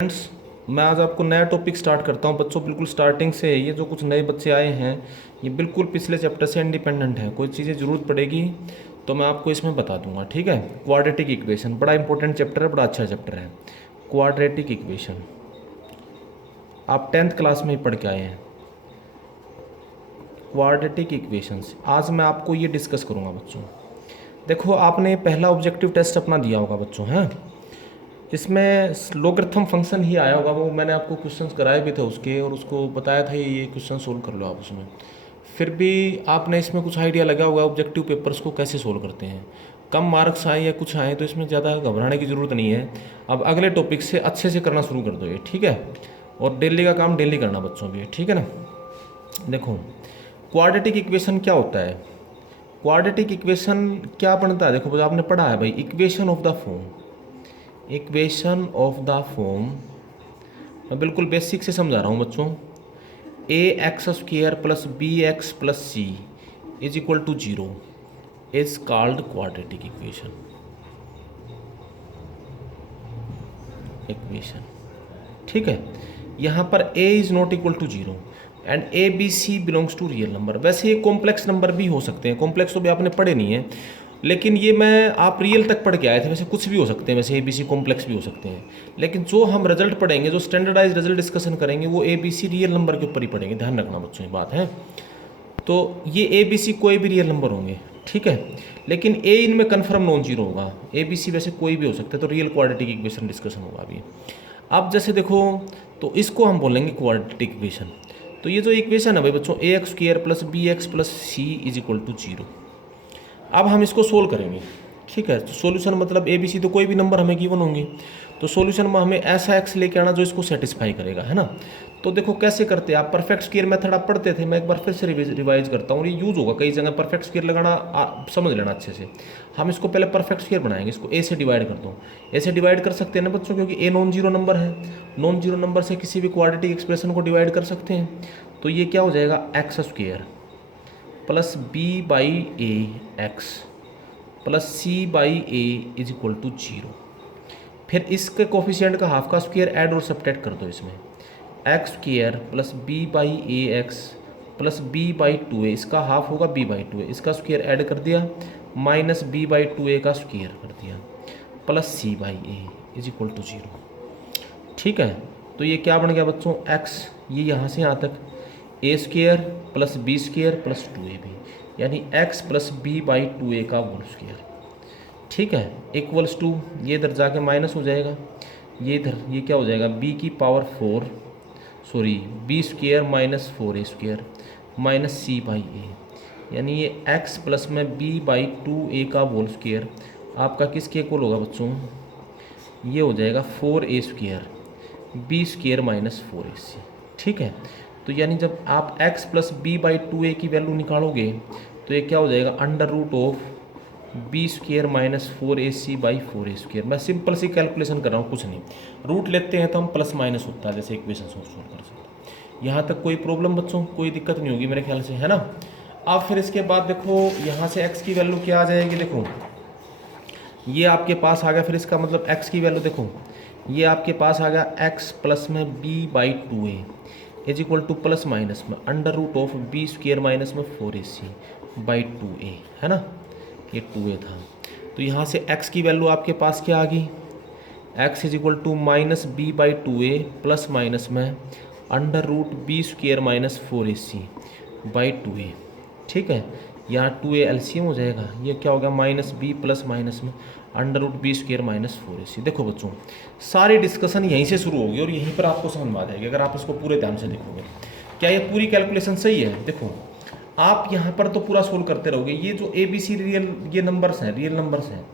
Friends, मैं आज आपको नया टॉपिक स्टार्ट करता हूं बच्चों। बिल्कुल स्टार्टिंग से ये जो कुछ नए बच्चे आए हैं ये बिल्कुल पिछले चैप्टर से इंडिपेंडेंट है। कोई चीज़ें ज़रूरत पड़ेगी तो मैं आपको इसमें बता दूंगा, ठीक है। क्वाड्रेटिक इक्वेशन बड़ा इंपॉर्टेंट चैप्टर है, बड़ा अच्छा चैप्टर है क्वाड्रेटिक इक्वेशन। आप 10th क्लास में ही पढ़ के आए हैं क्वाड्रेटिक इक्वेशंस। आज मैं आपको ये डिस्कस करूँगा बच्चों। देखो, आपने पहला ऑब्जेक्टिव टेस्ट अपना दिया होगा बच्चों, हैं जिसमें लोगरिथम फंक्शन ही आया होगा। वो मैंने आपको क्वेश्चंस कराए भी थे उसके, और उसको बताया था ये क्वेश्चन सोल्व कर लो आप उसमें। फिर भी आपने इसमें कुछ आइडिया लगा होगा ऑब्जेक्टिव पेपर्स को कैसे सोल्व करते हैं। कम मार्क्स आए या कुछ आए तो इसमें ज़्यादा घबराने की ज़रूरत नहीं है। अब अगले टॉपिक से अच्छे से करना शुरू कर दो ये, ठीक है। और डेली का काम डेली करना बच्चों भी, ठीक है ना। देखो, क्वाड्रेटिक इक्वेशन क्या होता है। क्वाड्रेटिक इक्वेशन क्या बनता है, देखो आपने पढ़ा है भाई, equation of the form. Equation of the form मैं बिल्कुल बेसिक से समझा रहा हूँ बच्चों। A X square plus B X plus C is equal to 0 is called quadratic equation. ठीक है। यहाँ पर A is not equal to 0 and A B C belongs to real number. वैसे ये कॉम्प्लेक्स नंबर भी हो सकते हैं, कॉम्प्लेक्स तो भी आपने पढ़े नहीं है, लेकिन ये मैं आप रियल तक पढ़ के आए थे। वैसे कुछ भी हो सकते हैं, वैसे ए बी सी कॉम्प्लेक्स भी हो सकते हैं, लेकिन जो हम रिजल्ट पढ़ेंगे, जो स्टैंडर्डाइज रिजल्ट डिस्कशन करेंगे, वो A B C real number के ऊपर ही पढ़ेंगे। ध्यान रखना बच्चों ये बात है। तो ये ए बी सी कोई भी रियल नंबर होंगे, ठीक है, लेकिन ए इनमें कन्फर्म नॉन जीरो होगा। ए बी सी वैसे कोई भी हो सकता है, तो रियल क्वाड्रेटिक इक्वेशन डिस्कशन होगा अभी। अब जैसे देखो, तो इसको हम बोलेंगे क्वाड्रेटिक इक्वेशन। तो ये जो इक्वेशन है भाई बच्चों, A X square plus B X plus C is equal to 0। अब हम इसको सोल्व करेंगे, ठीक है। तो सॉल्यूशन मतलब ए बी सी तो कोई भी नंबर हमें गिवन होंगे, तो सॉल्यूशन में हमें ऐसा एक्स लेके आना जो इसको सेटिस्फाई करेगा, है ना। तो देखो कैसे करते हैं आप, परफेक्ट स्क्वायर मेथड आप पढ़ते थे, मैं एक बार फिर से रिवाइज करता हूँ। ये यूज़ होगा कई जगह, परफेक्ट स्क्वायर लगाना समझ लेना अच्छे से। हम इसको पहले परफेक्ट स्क्वायर बनाएंगे, इसको ए से डिवाइड कर दो। ए से डिवाइड कर सकते हैं ना बच्चों, क्योंकि ए नॉन जीरो नंबर है। नॉन जीरो नंबर से किसी भी क्वाड्रेटिक एक्सप्रेशन को डिवाइड कर सकते हैं। तो ये क्या हो जाएगा, x square plus B by A x plus C by a is equal to 0। फिर इसके कोफिशिएंट का हाफ का स्क्वायर ऐड और सब्ट्रैक्ट कर दो इसमें। X square plus B by A x plus B by 2a, इसका हाफ होगा बी बाई 2a, इसका स्क्वायर ऐड कर दिया, माइनस बी बाई 2a का स्क्वायर कर दिया, plus C by a is equal to 0। ठीक है। तो ये क्या बन गया बच्चों, एक्स, ये यहाँ से यहाँ तक A square plus B square plus 2a भी, यानी x plus B by 2a का होल स्क्वायर। ठीक है, इक्वल्स टू, ये इधर जाके माइनस हो जाएगा, ये इधर ये क्या हो जाएगा, बी की power 4, sorry B square minus 4a square minus C by ए, यानी ये एक्स प्लस में बी बाई 2a का होल स्क्वायर आपका किसके इक्वल होगा बच्चों, ये हो जाएगा 4a square B square minus 4ac। ठीक है। तो यानी जब आप x plus B by 2a की वैल्यू निकालोगे तो ये क्या हो जाएगा, under root of B square minus 4ac by 4a square. मैं सिंपल सी कैलकुलेशन कर रहा हूँ, कुछ नहीं। रूट लेते हैं तो हम प्लस माइनस होता है, जैसे इक्वेशन सोल्व कर सकते हैं। यहाँ तक कोई प्रॉब्लम बच्चों, कोई दिक्कत नहीं होगी मेरे ख्याल से, है ना। अब फिर इसके बाद देखो यहाँ से x की वैल्यू क्या आ जाएगी, देखो ये आपके पास आ गया। फिर इसका मतलब x की वैल्यू देखो, ये आपके पास आ गया x प्लस में b by 2a is equal to plus minus में under root of B square minus में 4ac बाई 2a, है ना, ये 2a था। तो यहाँ से x की वैल्यू आपके पास क्या आ गई, x is equal to minus B by 2a plus minus में under root B square minus 4ac by 2a। ठीक है, यहाँ 2a एलसीएम हो जाएगा, ये क्या हो गया, माइनस बी प्लस माइनस में under root B square minus 4ac। देखो बच्चों, सारी डिस्कशन यहीं से शुरू होगी और यहीं पर आपको समझ में आ जाएगी अगर आप इसको पूरे ध्यान से देखोगे। क्या ये पूरी कैलकुलेशन सही है। देखो आप यहाँ पर तो पूरा सोल्व करते रहोगे। ये जो ए बी सी रियल ये नंबर्स हैं, रियल नंबर्स हैं,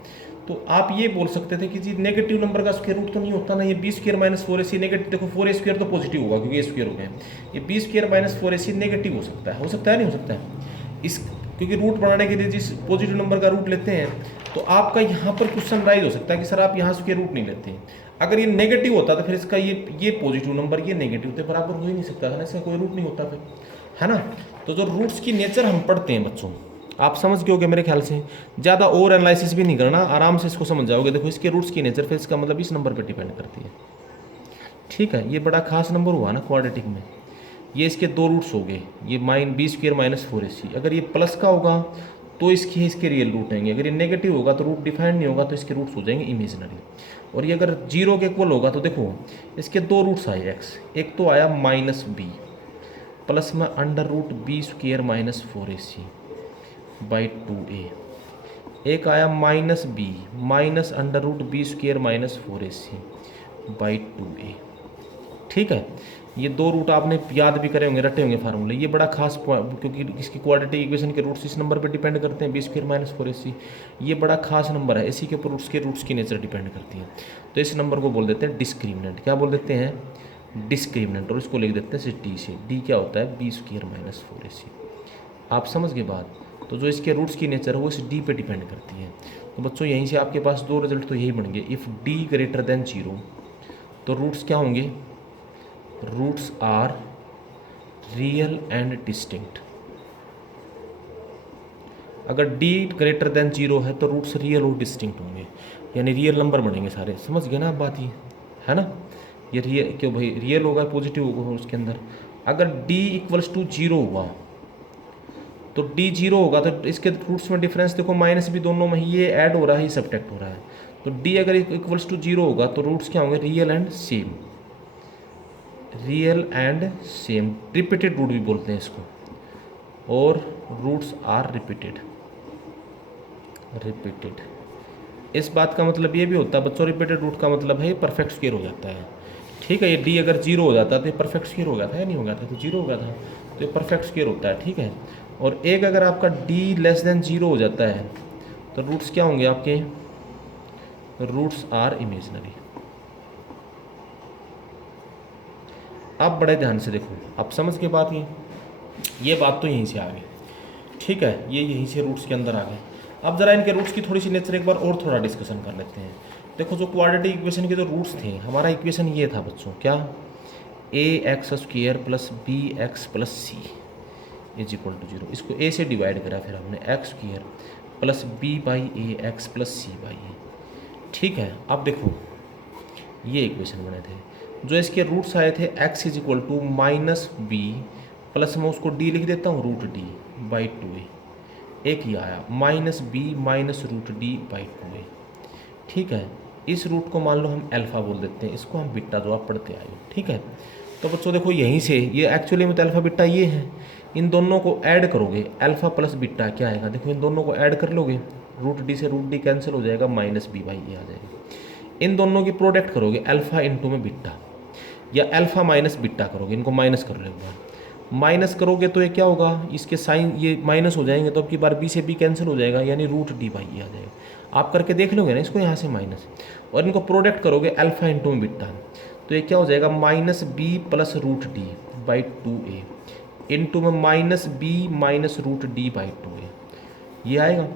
तो आप ये बोल सकते थे कि जी नेगेटिव नंबर का स्क्वायर रूट तो नहीं होता ना, ये B square minus 4ac negative, देखो 4a स्क्वायर तो पॉजिटिव होगा क्योंकि ए स्क्वायर हो गया, ये B square minus 4ac negative हो सकता है नहीं हो सकता है इस, क्योंकि रूट बनाने के लिए जिस पॉजिटिव नंबर का रूट लेते हैं तो आपका यहाँ पर क्वेश्चन राइज हो सकता है कि सर आप यहाँ स्क्वायर रूट नहीं लेते। अगर ये नेगेटिव होता तो फिर इसका ये पॉजिटिव नंबर ये नेगेटिव तो बराबर हो ही नहीं सकता था ना, इसका कोई रूट नहीं होता फिर, है ना। तो जो रूट्स की नेचर हम पढ़ते हैं बच्चों, आप समझ गए होगे मेरे ख्याल से, ज़्यादा और एनालिसिस भी नहीं करना, आराम से इसको समझ जाओगे। देखो इसके रूट्स की नेचर फिर इसका मतलब इस नंबर पर डिपेंड करती है। ठीक है, ये बड़ा खास नंबर हुआ ना क्वाड्रेटिक में। ये इसके दो रूट्स हो गए, ये बी स्क्वायर माइनस 4ac। अगर ये प्लस का होगा तो इसके रियल रूट आएंगे, अगर ये नेगेटिव होगा तो रूट डिफाइंड नहीं होगा तो इसके रूट्स हो जाएंगे इमेजिनरी। और ये अगर जीरो के इक्वल होगा तो देखो इसके दो रूट्स आए एक्स, एक तो आया माइनस बी प्लस में under root B square minus 4ac by 2a, एक आया minus B minus under root B square minus 4ac by 2a। ठीक है, ये दो रूट आपने याद भी करे होंगे, रटे होंगे फार्मूले। ये बड़ा खास क्योंकि इसकी क्वाड्रेटिक इक्वेशन के रूट्स इस नंबर पर डिपेंड करते हैं, बी स्क्वायर माइनस 4ac। ये बड़ा खास नंबर है, इसी के ऊपर रूट्स की नेचर डिपेंड करती है। तो इस नंबर को बोल देते हैं डिस्क्रिमिनेंट। क्या बोल देते हैं? डिस्क्रिमिनेंट। और इसको लिख देते हैं डी से। डी क्या होता है? B square minus 4ac। आप समझ गए बात? तो जो इसके रूट्स की नेचर है वो इस डी पे डिपेंड करती है। तो बच्चों यहीं से आपके पास दो रिजल्ट तो यही बन गए। इफ़ डी ग्रेटर देन 0 तो रूट्स क्या होंगे? Roots are real and distinct. अगर डी ग्रेटर देन 0 है तो रूट्स रियल और डिस्टिंक्ट होंगे, यानी रियल नंबर बनेंगे सारे। समझ गए ना आप बात? ये है ना, ये रियल क्यों भाई? रियल होगा, पॉजिटिव होगा उसके अंदर। अगर डी इक्वल्स टू 0 हुआ तो डी 0 होगा तो इसके रूट्स में डिफरेंस देखो, माइनस भी दोनों में, ये ऐड हो रहा है, ये सब्ट्रैक्ट हो रहा है। तो डी अगर इक्वल्स टू 0 होगा तो रूट्स क्या होंगे? Real and same. Real and same, repeated root भी बोलते हैं इसको। और रूट्स आर रिपीटेड। इस बात का मतलब ये भी होता है बच्चों, रिपीटेड रूट का मतलब है परफेक्ट स्क्वायर हो जाता है। ठीक है, ये डी अगर 0 हो जाता तो ये परफेक्ट स्क्वायर हो गया था या नहीं हो गया था? तो 0 हो गया था, तो ये परफेक्ट स्क्वायर होता है। ठीक है, और एक अगर आपका डी लेस देन 0 हो जाता है तो रूट्स क्या होंगे आपके? Roots are imaginary. आप बड़े ध्यान से देखो, आप समझ के बात, ये बात तो यहीं से आ गई। ठीक है, ये यहीं से रूट्स के अंदर आ गए। अब जरा इनके रूट्स की थोड़ी सी नेचर एक बार और थोड़ा डिस्कशन कर लेते हैं। देखो जो क्वाड्रेटिक इक्वेशन के जो रूट्स थे, हमारा इक्वेशन ये था बच्चों, क्या? A X square plus B X plus C is equal to 0। इसको ए से डिवाइड करा फिर हमने, X square plus B by A x plus C by A. ठीक है, अब देखो ये इक्वेशन बने थे, जो इसके रूट्स आए थे x is equal to minus B plus मैं उसको डी लिख देता हूँ रूट डी बाई 2a। एक ही आया minus B minus root D by 2a। ठीक है, इस रूट को मान लो हम अल्फ़ा बोल देते हैं, इसको हम बीटा, जो आप पढ़ते आए हो। ठीक है, तो बच्चों देखो यहीं से, ये एक्चुअली में तो अल्फ़ा बीटा ये है, इन दोनों को ऐड करोगे, अल्फ़ा प्लस बीटा क्या आएगा? देखो इन दोनों को ऐड कर लोगे, रूट डी से रूट डी कैंसिल हो जाएगा, माइनस बी बाई ए आ जाएगा। इन दोनों की प्रोडक्ट करोगे, अल्फ़ा इंटू में बीटा, या अल्फ़ा माइनस बीटा करोगे, इनको माइनस कर लो एक बार। माइनस करोगे तो ये क्या होगा? इसके साइन ये माइनस हो जाएंगे तो अब की बार बी से बी कैंसिल हो जाएगा, यानी रूट डी बाई ए आ जाएगा। आप करके देख लोगे ना इसको, यहाँ से माइनस, और इनको प्रोडक्ट करोगे अल्फ़ा इंटू में बीटा, तो ये क्या हो जाएगा? Minus B plus root D by 2a into में minus B minus root D by 2a, ये आएगा।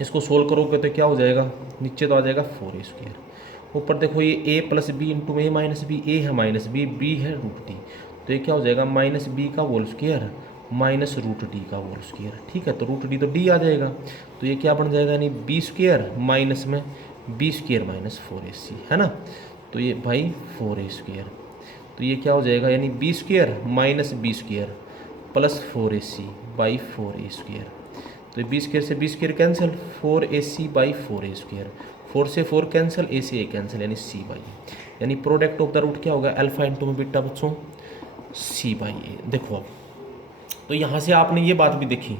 इसको सोल्व करोगे तो क्या हो जाएगा? नीचे तो आ जाएगा 4a स्क्वायर, ऊपर देखो ये a प्लस बी इंटू में ए माइनस बी, ए है माइनस बी, बी है रूट डी, तो ये क्या हो जाएगा? माइनस बी का whole square minus root D का होल स्क्वायर। ठीक है, तो रूट डी तो डी आ जाएगा, तो ये क्या बन जाएगा? यानी बी स्क्वायर माइनस में बी स्क्वायर माइनस 4ac, है ना। तो ये भाई 4a स्क्वायर, तो ये क्या हो जाएगा? यानी b square minus b square plus 4ac by 4a square. तो बी स्क्वायर से b square cancel, 4ac by 4a square, 4 से 4 कैंसिल, a से a कैंसिल, यानी c बाई ए। यानी प्रोडक्ट ऑफ द रूट क्या होगा? अल्फा इंटू में beta बच्चों c बाई ए। देखो अब तो यहाँ से आपने ये बात भी देखी,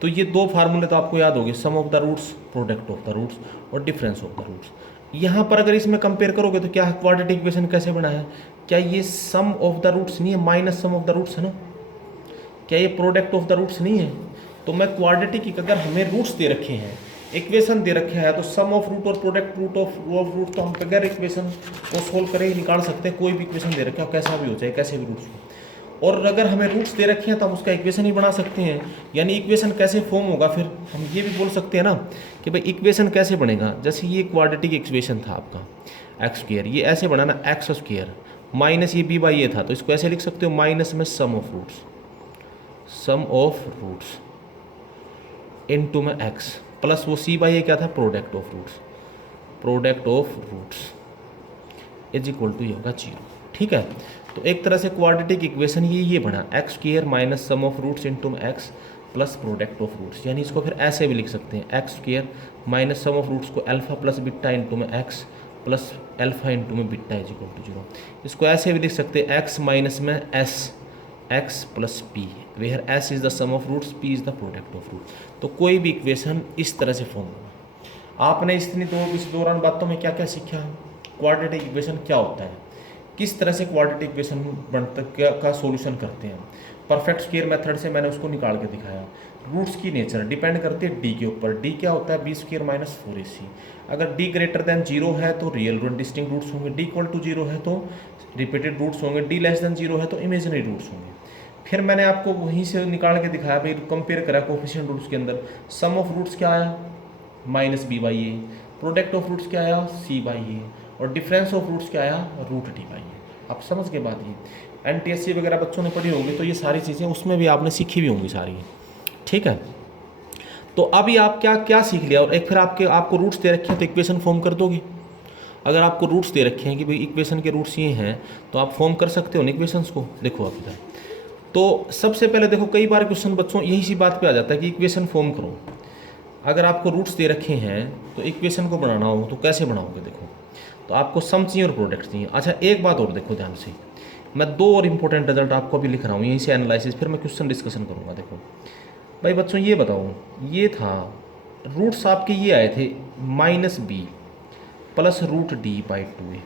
तो ये दो फार्मूले तो आपको याद होंगे, sum of the roots, product of the roots और डिफरेंस ऑफ द रूट्स। यहाँ पर अगर इसमें कंपेयर करोगे तो क्या क्वाड्रेटिक इक्वेशन कैसे बना है? क्या ये सम ऑफ द रूट्स नहीं है, minus sum of the roots है ना? क्या ये प्रोडक्ट ऑफ द रूट्स नहीं है? तो मैं क्वाड्रेटिक अगर हमें रूट्स दे रखे हैं, इक्वेशन दे रखे हैं, तो सम ऑफ रूट और प्रोडक्ट रूट ऑफ रूट तो हम बगैर इक्वेशन को सोल्व करे ही निकाल सकते हैं। कोई भी इक्वेशन दे रखे हो, कैसा भी हो चाहे, कैसे भी रूट्स हो, और अगर हमें रूट्स दे रखे हैं तो हम उसका इक्वेशन ही बना सकते हैं। यानी इक्वेशन कैसे फॉर्म होगा, फिर हम ये भी बोल सकते हैं ना कि भाई इक्वेशन कैसे बनेगा। जैसे ये क्वाड्रेटिक इक्वेशन था आपका एक्स स्क्वायर, ये ऐसे बना ना एक्स स्क्वायर माइनस ये बी बाई ए था, तो इसको ऐसे लिख सकते हो माइनस में सम ऑफ रूट्स इनटू में एक्स प्लस वो सी बाई ए क्या था? Product of roots is equal to ये होगा 0। ठीक है। तो एक तरह से क्वाड्रेटिक इक्वेशन ये बना x square minus sum of roots into x plus product of roots, यानी इसको फिर ऐसे भी लिख सकते हैं x square minus sum of roots को अल्फा प्लस बीटा इंटू में एक्स प्लस अल्फा इंटू में बीटा इज इक्वल टू 0। इसको ऐसे भी लिख सकते हैं एक्स माइनस में S x plus P, where S is the sum of roots, P is the product of root. तो कोई भी इक्वेशन इस तरह से फॉर्म होगा। आपने इस दौरान बातों में क्या क्या सीखा, क्वाड्रेटिक इक्वेशन क्या होता है, किस तरह से क्वाड्रेटिक इक्वेशन बनता का सॉल्यूशन करते हैं। परफेक्ट स्क्वायर मेथड से मैंने उसको निकाल के दिखाया। रूट्स की नेचर डिपेंड करती है डी के ऊपर। डी क्या होता है, बी स्क्वायर माइनस 4ac। अगर डी ग्रेटर देन 0 है तो रियल रूट डिस्टिंक्ट रूट्स होंगे, डी इक्वल टू 0 है तो रिपीटेड रूट्स होंगे, डी लेस देन 0 है तो इमेजिनरी रूट्स होंगे। फिर मैंने आपको वहीं से निकाल के दिखाया भाई, कंपेयर करा कोफिशिएंट रूट्स के अंदर। सम ऑफ रूट्स क्या आया, minus B by a. Product of roots क्या आया, सी बाई ए। और डिफरेंस ऑफ रूट्स क्या आया, रूट डी बाई ए। आप समझ के बात, ये NTSC वगैरह बच्चों ने पढ़ी होगी, तो ये सारी चीज़ें उसमें भी आपने सीखी भी होंगी सारी, ठीक है। तो अभी आप क्या क्या सीख लिया, और एक फिर आपको रूट्स दे रखे हैं तो इक्वेशन फॉर्म कर दोगे। अगर आपको रूट्स दे रखे हैं कि भाई इक्वेशन के रूट्स ये हैं, तो आप फॉर्म कर सकते हो ना इक्वेशंस को। देखो आप इधर, तो सबसे पहले देखो, कई बार क्वेश्चन बच्चों यही सी बात पे आ जाता है कि इक्वेशन फॉर्म करो। अगर आपको रूट्स दे रखे हैं तो इक्वेशन को बनाना हो तो कैसे बनाओगे, देखो तो आपको सम चाहिए और प्रोडक्ट चाहिए। अच्छा एक बात और देखो ध्यान से, मैं 2 और इंपॉर्टेंट रिजल्ट आपको अभी लिख रहा हूँ यहीं से एनालिसिस, फिर मैं क्वेश्चन डिस्कशन करूँगा। देखो भाई बच्चों, ये बताओ, ये था रूट्स आपके ये आए थे minus B plus root D by 2a।